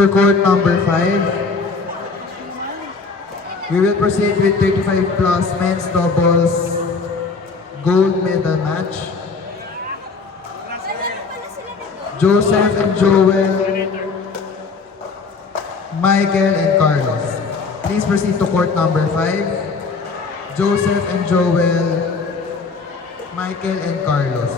For court number 5, we will proceed with 35 plus men's doubles gold medal match. Joseph and Joel, Michael and Carlos. Please proceed to court number 5. Joseph and Joel, Michael and Carlos.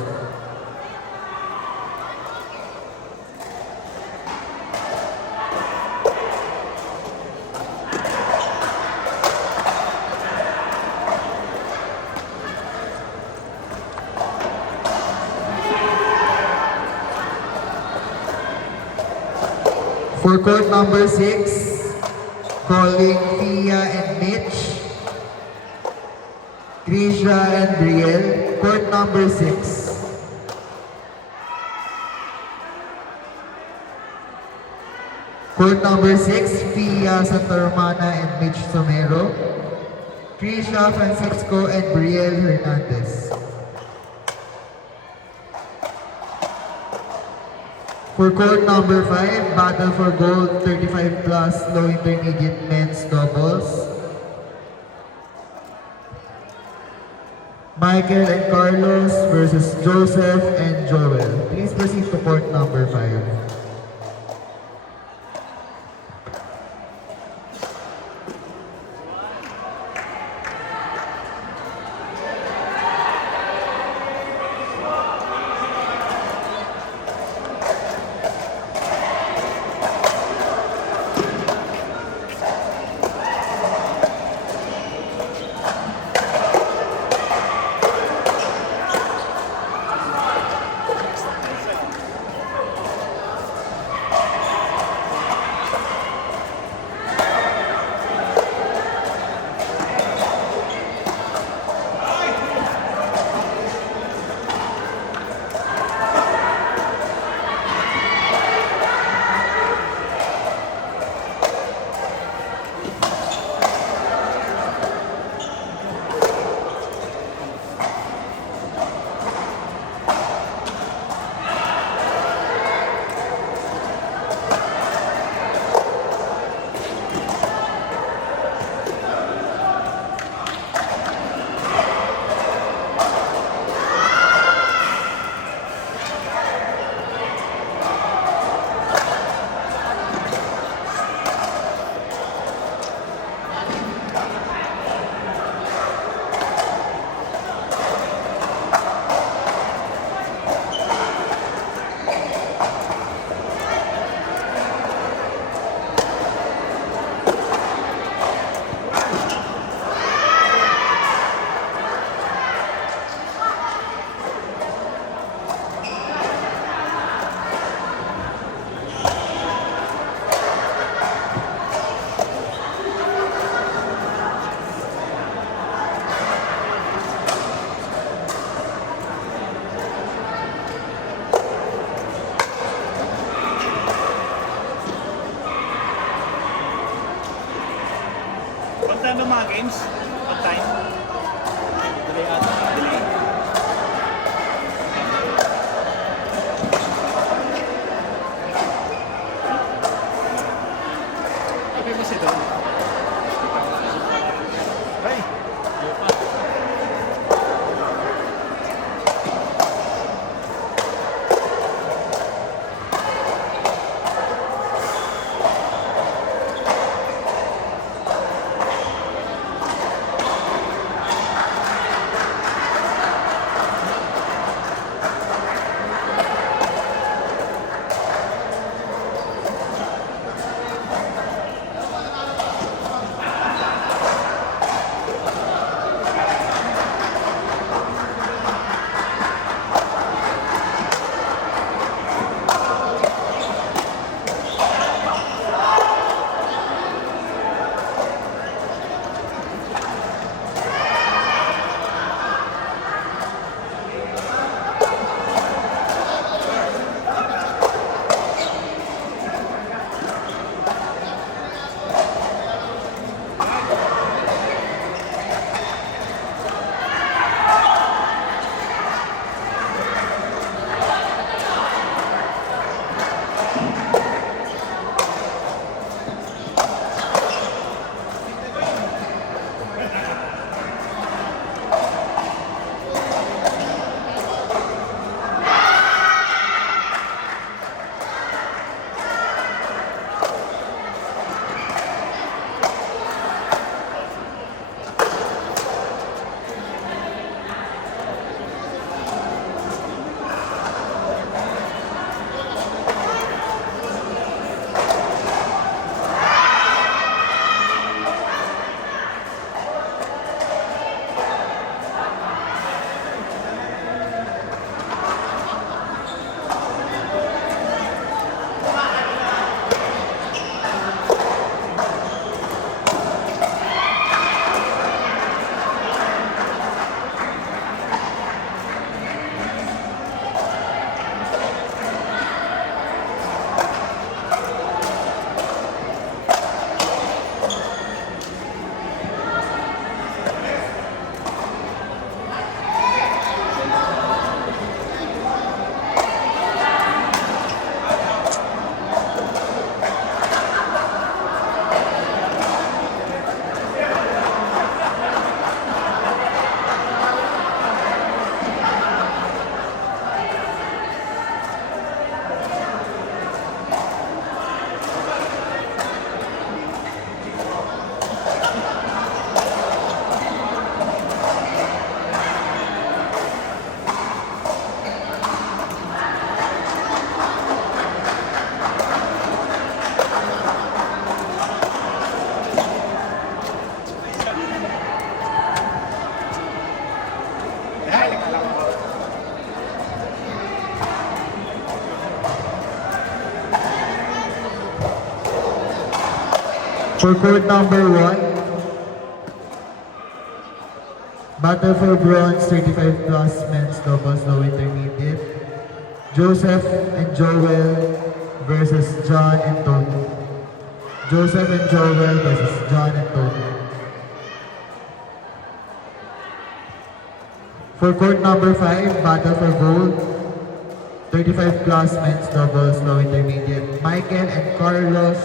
For court number 6, calling Fia and Mitch, Trisha and Brielle. Court number 6. Court number 6, Fia Santa Romana and Mitch Somero, Trisha Francisco and Brielle Hernandez. For court number 5, battle for gold 35 plus low intermediate men's doubles. Michael and Carlos versus Joseph and Joel. Please proceed to court number 5. Time ng mga games? What time? Delay ata. Delay. Okay mo si Don? Ay! For court number 1, battle for bronze, 35 plus men's doubles, low intermediate. Joseph and Joel versus John and Tony. Joseph and Joel versus John and Tony. For court number 5, battle for gold, 35 plus men's doubles, low intermediate. Michael and Carlos,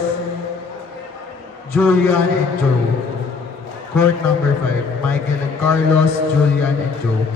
Julian and Joe. Court number 5, Michael and Carlos, Julian and Joe.